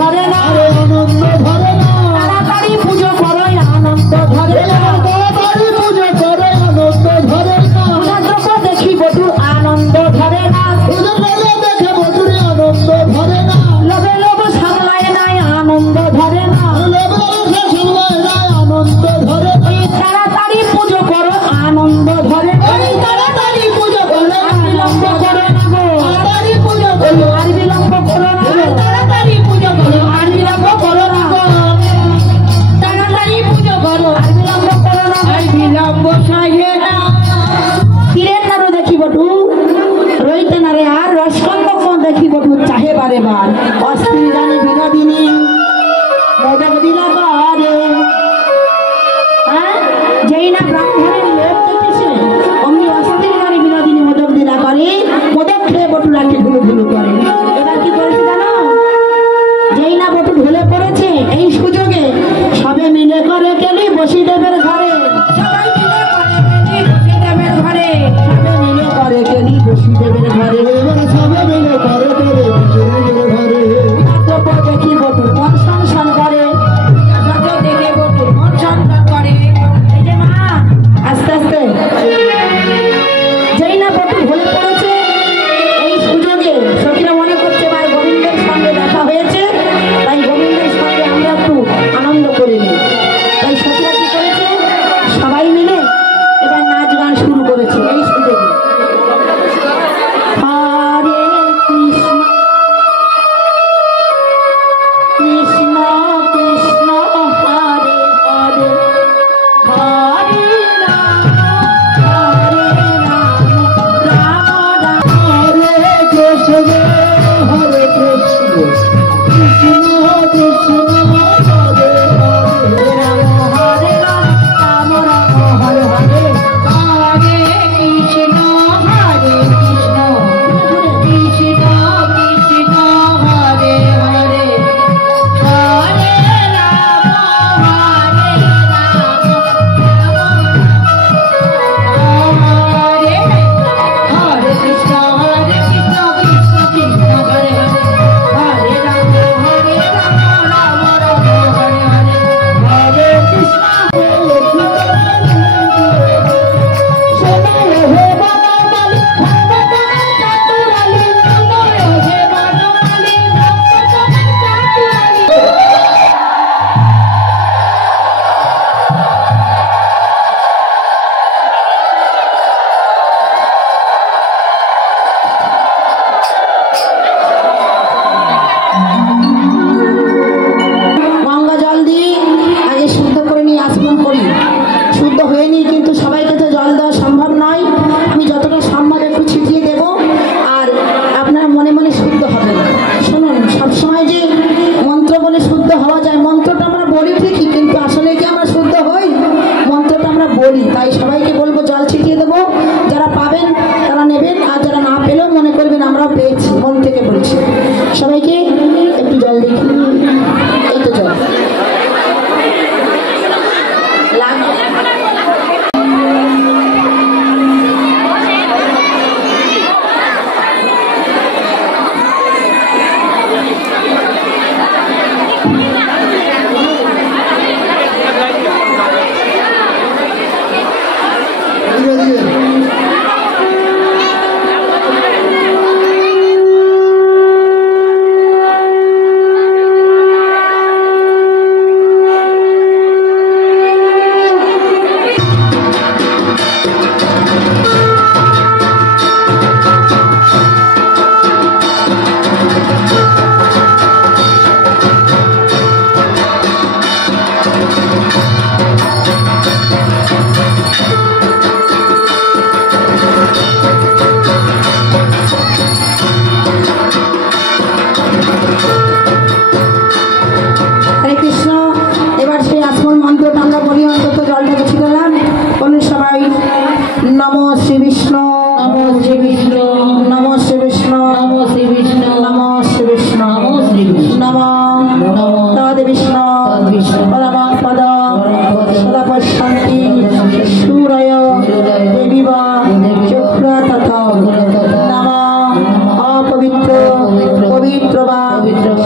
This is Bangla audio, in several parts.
ধরে না, আনন্দ ধরে না, তাড়াতাড়ি পুজো করো আনন্দ ধরে না, তাড়াতাড়ি পুজো করে আনন্দ ধরে না, যখন দেখি বটুর আনন্দ ধরে না, পুজো করে দেখে বটুর আনন্দ ধরে না, লোভে লোভ সামলায় নাই আনন্দ ধরে না, আনন্দ ধরে না, তাড়াতাড়ি পুজো করো আনন্দ ধরে না, তাড়াতাড়ি পুজো করে আর বিলম্ব করো না গো, তাড়াতাড়ি পুজো করে আর বিলম্ব করো না গো, তাড়াতাড়ি পুজো করে আর বিলম্ব করো না গো, তাড়াতাড়ি পুজো করো আর বিলম্ব করো না, আর বিলম্ব সাহে না। তীরের নাড়ু দেখি বটু রইতে না রে, আর রসকন্দ দেখি বটু চাহে বারে বার, অস্থির গানে বিনোদিনী মোদক দিলা করে, যেই না ব্রাহ্মণের লোক দেখেছে অমনি অস্থির গানে বিনোদিনী মোদক দিলা করে, মোদক খেয়ে বটু রাখে ধুলো ধুলো করে। এবার কি করেছে জানো, যেই না বটু ঢলে পড়েছে এই সুযোগে সবে মিলে করে কেলি বসিদেবের ঘরে, সবাই মিলে করে কেলি বসিদেবের ঘরে, সবে মিলে করে কেলি বসিদেবের ঘরে, এবারে সবে মিলে করে করে বসিদেবের ঘরে, তারপর দেখি বটুর মন সংসার করে, দেখে বটুর মন সন্তান করে। এই যে মা আস্তে আস্তে যেই না বটু ঢলে পড়েছে এই সুযোগে সখীরা মনে করছে ভাই গোবিন্দের সঙ্গে দেখা হয়েছে, তাই গোবিন্দের সঙ্গে আমরা একটু আনন্দ করে নিই, তাই সখীরা কি করেছে সবাই মিলে এবার নাচ গান শুরু করেছে এই সুযোগে। হরে কৃষ্ণ কৃষ্ণ কৃষ্ণ হরে হরে, হরে রাম রাম রাম, হরে কৃষ্ণ হরে কৃষ্ণ কৃষ্ণ কৃষ্ণ হরে হরে, রাম হরে রাম রাম রাম হরে হরে, হরে কৃষ্ণ হরে কৃষ্ণ কৃষ্ণ কৃষ্ণ হরে হরে, হরে রাম হরে রাম হরে হরে কৃষ্ণ কৃষ্ণ কৃষ্ণ হরে হরে, হরে রাম রাম রাম হরে হরে, হরে কৃষ্ণ সোনায় হে বনমালী ভক্তজনের চাতুরালী, সোনায় হে বনমালী ভক্তজনের চাতুরালী। গঙ্গা জল দিয়ে আগে শুদ্ধ করে নিয়ে আচমন করি, শুদ্ধ হয়নি কিন্তু সবাইকে তো জল দেওয়া সম্ভব নয়, আমি যতটা সম্ভব একটু ছিটিয়ে দেব, আর আপনারা মনে মনে শুদ্ধ হবেন। শুনুন, সবসময় যে মন্ত্র বলে শুদ্ধ হওয়া যায়, মন্ত্রটা আমরা বলি ঠিকই কিন্তু আসলে কি আমরা শুদ্ধ হই, মন্ত্রটা আমরা বলি, তাই সবাইকে বলবো জল ছিটিয়ে দেবো, যারা পাবেন তারা নেবেন, আর যারা না পেলেও মনে করবেন আমরাও পেয়েছি, মন থেকে বলছি। সবাইকে একটু জল দেখি, এই তো জল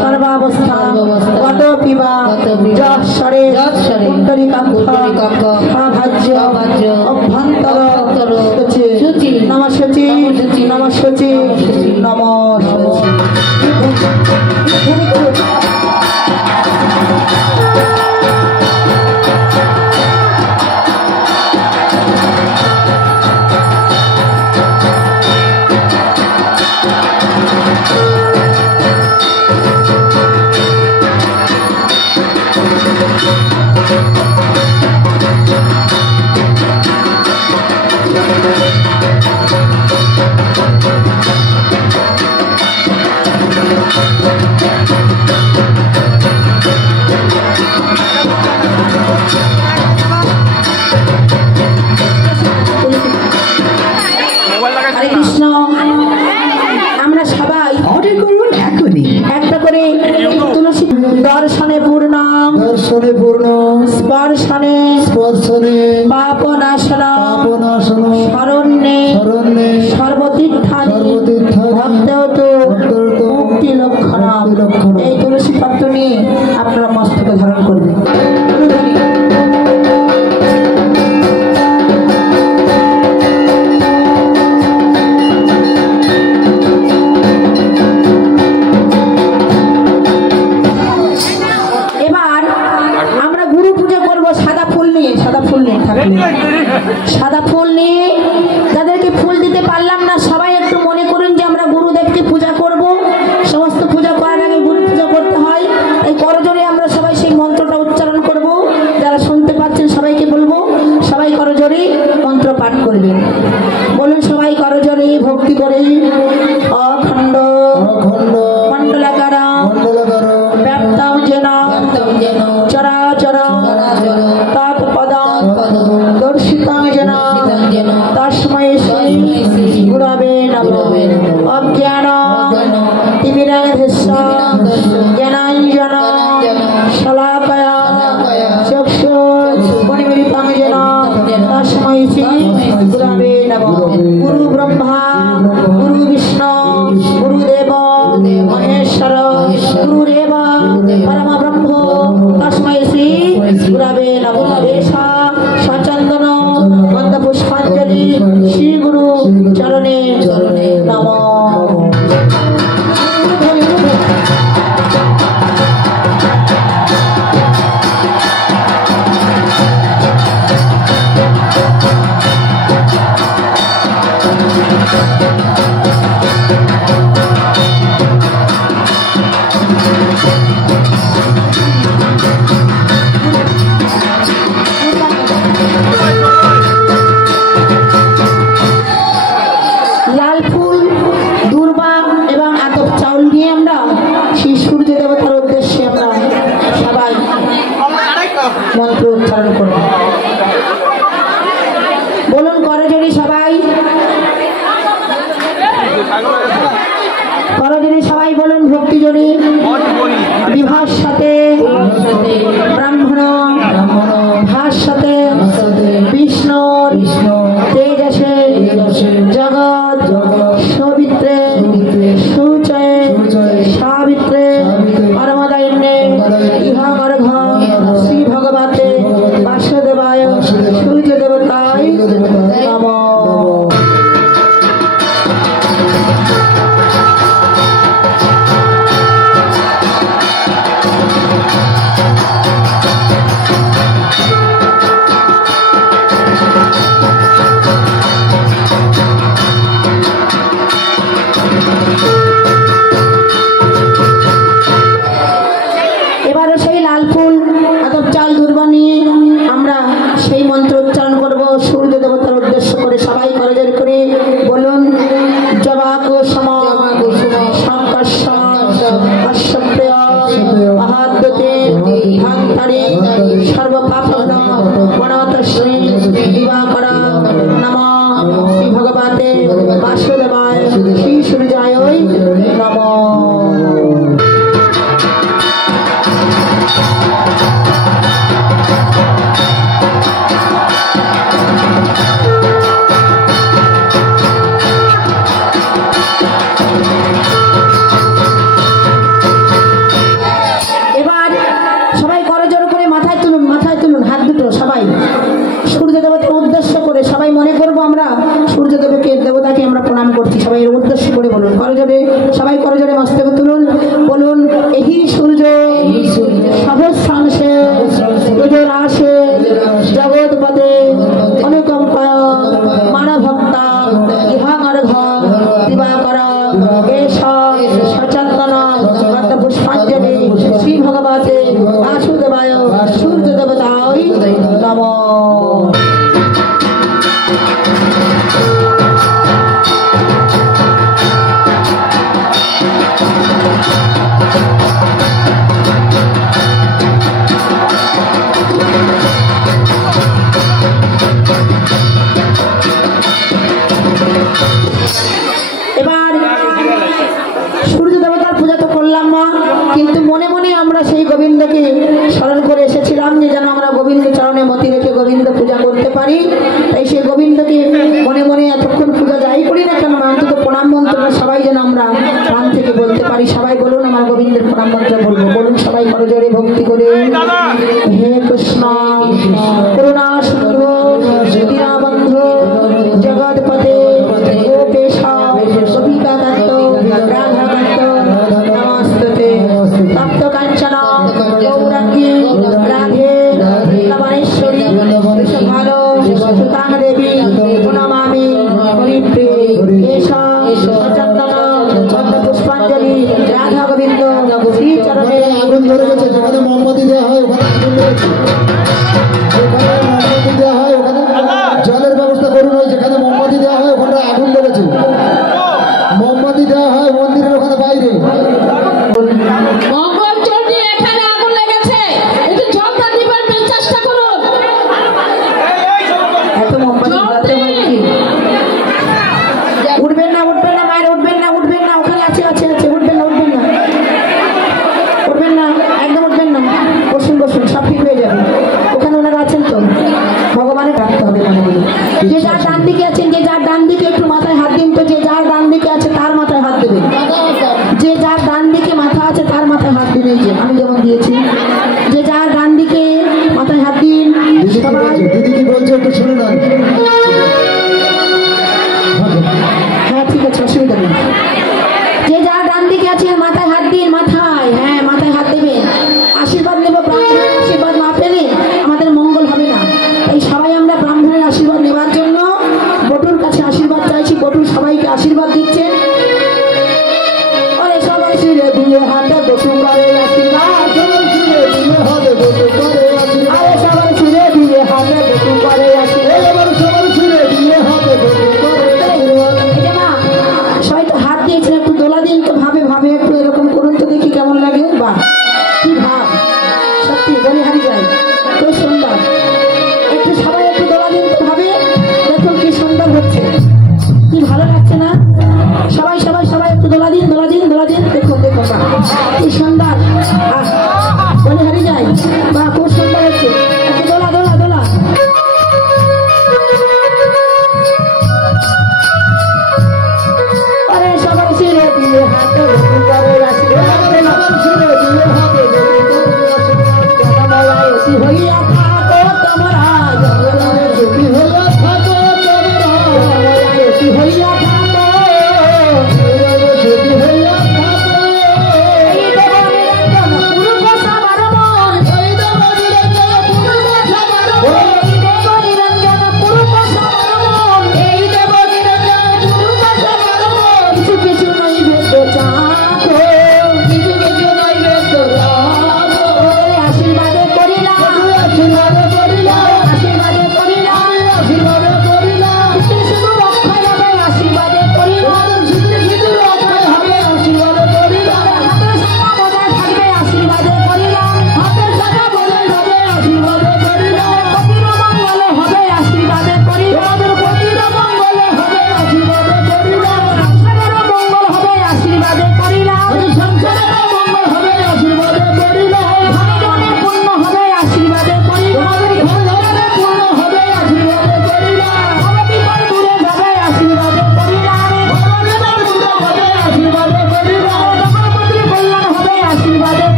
সর্বাবস্থা গত পিবা যশ্বরে পুণ্ডরীকাক্ষ ভাজ্য অভ্যন্তর শুচি নম শুচি নম শুচি নম দর্শনে পূর্ণ স্পর্শনে পাপ নাশন শরণ্যে সর্বতীর্থানি ভক্তেতু মুক্তি লক্ষণ। এই তুলসী পত্র নিয়ে আপনারা মস্তকে ধারণ করবেন। সাদা ফুল নিয়ে যাদেরকে ফুল দিতে পারলাম না সবাই একটু মনে করুন যে আমরা গুরুদেবকে পূজা করব। সমস্ত পূজা করার আগে গুরু পূজা করতে হয়। এই করজোরে আমরা সবাই সেই মন্ত্রটা উচ্চারণ করব। যারা শুনতে পাচ্ছেন সবাইকে বলবো, সবাই করজোরে মন্ত্র পাঠ করবেন। বলুন সবাই করজোরে ভক্তি করে অখণ্ড মণ্ডলাকার ব্যাপ্তম যেন চরাচর তৎপদম দর্শিতং যেন তস্मै শ্রী গুরবে নমঃ। অজ্ঞান তিমিরান্ধস্য জ্ঞানাঞ্জন শলাকয়া চক্ষুरुन्मीलितं येन तस्मै श्री गुरवे नमः। गुरु ब्रह्मा गुरु विष्णु गुरुदेव महेश्वर गुरुरेव परम ब्रह्म तस्मै श्री गुरवे नमः। एषा सचन्दन गन्ध पुष्पाञ्जलि श्री गुरु चरणे नमः। লাল ফুল দুর্বা এবং আতপ চাউল নিয়ে আমরা সেই সূর্য দেবতার উদ্দেশ্যে আমরা সবাই মন্ত্র উচ্চারণ করব। বলুন করজোড়ে সবাই, করজোড়ে সবাই বলুন ভক্তি জোড়ে। বিভার সাথে ব্রাহ্মণ ভাস্বতে বিষ্ণুর তেজসে জগৎ সবিত্রে সুচয়ে সাবিত্রে পরমদায়িন্যে ইহমর্ঘ শ্রী ভগবতে বাসুদেবায় সূর্য দেবতায় নমঃ। বলুন করজোড়ে, সবাই করজোড়ে মস্তক তুলুন, বলুন এহি সূর্য সহস্রাংশে তেজরাশে জগৎপদে অনুকম্পা মানভক্তা ইহাঙ্গর্ঘ দিবাকর এষ সচন্দন পুষ্পাঞ্জলি শ্রী ভগবতে বাসুদেবায় সূর্য দেবতায় নমঃ। এবার সূর্য দেবতার পূজা তো করলাম মা, কিন্তু মনে মনে আমরা সেই গোবিন্দকে স্মরণ করে এসেছিলাম যে যেন আমরা গোবিন্দ চরণে মতি রেখে গোবিন্দ পূজা করতে পারি। তাই সেই গোবিন্দকে মনে মনে এতক্ষণ পূজা যাই করি না কেন অন্তত প্রণাম মন্ত্রটা সবাই যেন আমরা প্রাণ থেকে বলতে পারি। সবাই বলুন আমার গোবিন্দের প্রণাম মন্ত্র বলবো, বলুন সবাই করজোড়ে ভক্তি করে। হে কৃষ্ণ করুণা সিন্ধু দীনবন্ধু জগৎপতে গোপেশ গোপিকাকান্ত রাধাকান্ত নমস্তুতে। তপ্ত কাঞ্চন গৌরাঙ্গী রাধে নমনেশ্বরী ভালো সুতাং দেবী প্রণমামি হরিপ্রিয়ে এষ সচন্দন পুষ্পাঞ্জলি রাধা গোবিন্দ শ্রী চরণে। আগুন ধরে গেছে, যেখানে মোমবাতি দেওয়া হয় ওখানে আগুন লেগেছে, যেখানে মোমবাতি দেওয়া হয় ওখানে জলের ব্যবস্থা করুন। ওই যেখানে মোমবাতি দেওয়া হয় ওখানে আগুন লেগেছে, মোমবাতি দেওয়া হয় মন্দিরের ওখানে বাইরে। মঙ্গলচণ্ডী এখানে আগুন লেগেছে, একটু জলটা দিবার চেষ্টা করুন। এত মোমবাতি জ্বালাতে হয় কি? উঠবেন না উঠবেন না মায়ের, উঠবেন না উঠবেন না, ওখানে আছে আছে আছে, উঠবেন না উঠবেন না উঠবেন না, একদম উঠবেন না, বসুন বসুন, সব ঠিক হয়ে যাবে। ওখানে ওনারা আছেন তো, ভগবানের রাখতে হবে মনে মনে। যে যার ডান দিকে আছেন, যে যার ডান দিকে একটু মাথায় হাত দিন তো, যে যার ডান দিকে আছে তার মাথায় হাত দেবেন, যে যার ডান দিকে মাথা আছে তার মাথায় হাত দিন। এই যে আমি যেমন দিয়েছি, যে যার ডান দিকে মাথায় হাত দিন। দিদি কি সবাই বলছে, দিদি কি বলছে একটু শুনে নেন। হ্যাঁ ঠিক আছে, অসুবিধা নেই। যে যার ডান দিকে আছে মাথায় হাত দিন, মাথায়, হ্যাঁ মাথায় হাত দেবেন। আশীর্বাদ নেব, ব্রাহ্মণের আশীর্বাদ না পেলে আমাদের মঙ্গল হবে না। তাই সবাই আমরা ব্রাহ্মণের আশীর্বাদ নেবার জন্য বটুর কাছে আশীর্বাদ চাইছি। বটুর সবাইকে আশীর্বাদ দিচ্ছে। ওরে সবাই শিরে দিয়ে হাতে বটু করে আশীর্বাদ।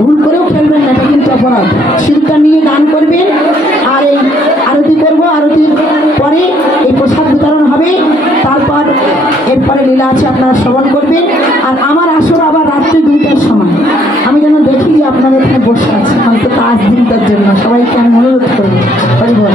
ভুল করেও খেলবেন না, এটা কিন্তু অপরাধ। সিঁদুরটা নিয়ে দান করবেন, আর এই আরতি করবো, আরতির পরে এই প্রসাদ বিতরণ হবে, তারপর এরপরে লীলা আছে, আপনারা শ্রবণ করবেন। আর আমার আসর আবার রাত্রি 2টার সময়, আমি যেন দেখি যে আপনারা এখানে বসে আছে, অন্তত আজ দিনটার জন্য সবাইকে আমি অনুরোধ করবো। হরি বল।